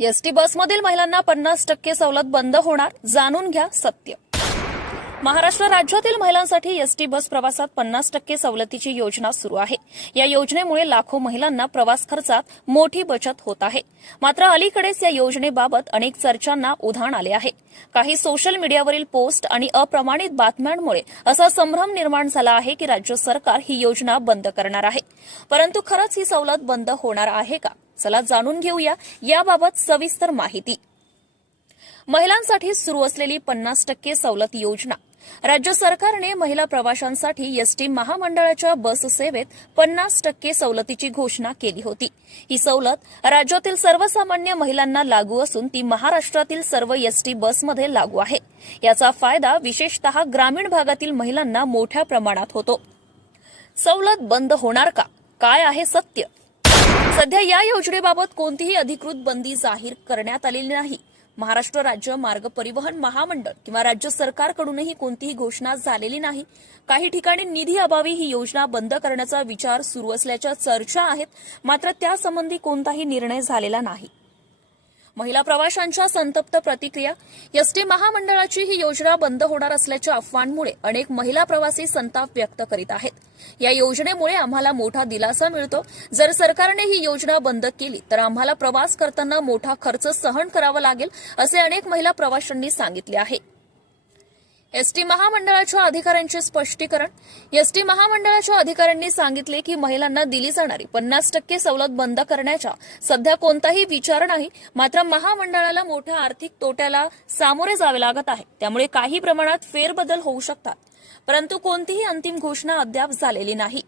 ST बसमधील महिलांना पन्नास टक्के सवलत बंद होणार जाणून घ्या सत्य. महाराष्ट्र राज्यातील महिलांसाठी एसटी बस प्रवासात पन्नास टक्के सवलतीची योजना सुरू आहे. या योजनेमुळे लाखो महिलांना प्रवास खर्चात मोठी बचत होत आहे. मात्र अलीकडेच या योजनेबाबत अनेक चर्चांना उधाण आले आहे. काही सोशल मीडियावरील पोस्ट आणि अप्रमाणित बातम्यांमुळे असा संभ्रम निर्माण झाला आहे की राज्य सरकार ही योजना बंद करणार आहे. परंतु खरंच ही सवलत बंद होणार आहे का? चला जाणून घेऊया याबाबत सविस्तर माहिती. महिलांसाठी सुरू असलेली पन्नास टक्के सवलत योजना राज्य सरकारने महिला प्रवाशांसाठी एसटी महामंडळाच्या बस सेवेत पन्नास टक्के सवलतीची घोषणा केली होती. ही सवलत राज्यातील सर्वसामान्य महिलांना लागू असून ती महाराष्ट्रातील सर्व एसटी बसमध्ये लागू आहे. याचा फायदा विशेषतः ग्रामीण भागातील महिलांना मोठ्या प्रमाणात होतो. सवलत बंद होणार का? काय आहे सत्य? सध्या या योजनेबाबत कोणतीही अधिकृत बंदी जाहीर करण्यात आलेली नाही. महाराष्ट्र राज्य मार्ग परिवहन महामंडळ किंवा राज्य सरकारकडूनही कोणतीही घोषणा झालेली नाही. काही ठिकाणी निधी अभावी ही योजना बंद करण्याचा विचार सुरू असल्याच्या चर्चा आहेत. मात्र त्यासंबंधी कोणताही निर्णय झालेला नाही. महिला प्रवाशांच्या संतप्त प्रतिक्रिया एसटी महामंडळाची ही योजना बंद होणार असल्याच्या अफवांमुळे अनेक महिला प्रवासी संताप व्यक्त करीत आहेत. या योजनेमुळे आम्हाला मोठा दिलासा मिळतो. जर सरकारने ही योजना बंद केली तर आम्हाला प्रवास करताना मोठा खर्च सहन करावा लागेल असे अनेक महिला प्रवाशांनी सांगितले आहे. एसटी महामंडळाच्या अधिकाऱ्यांचे स्पष्टीकरण. एसटी महामंडळाच्या अधिकाऱ्यांनी सांगितले की महिलांना दिली जाणारी पन्नास टक्के सवलत बंद करण्याचा सध्या कोणताही विचार नाही मात्र महामंडळाला मोठ्या आर्थिक तोट्याला सामोरे जावे लागत आहे. त्यामुळे काही प्रमाणात फेरबदल होऊ शकतात. परंतु कोणतीही अंतिम घोषणा अद्याप झालेली नाही.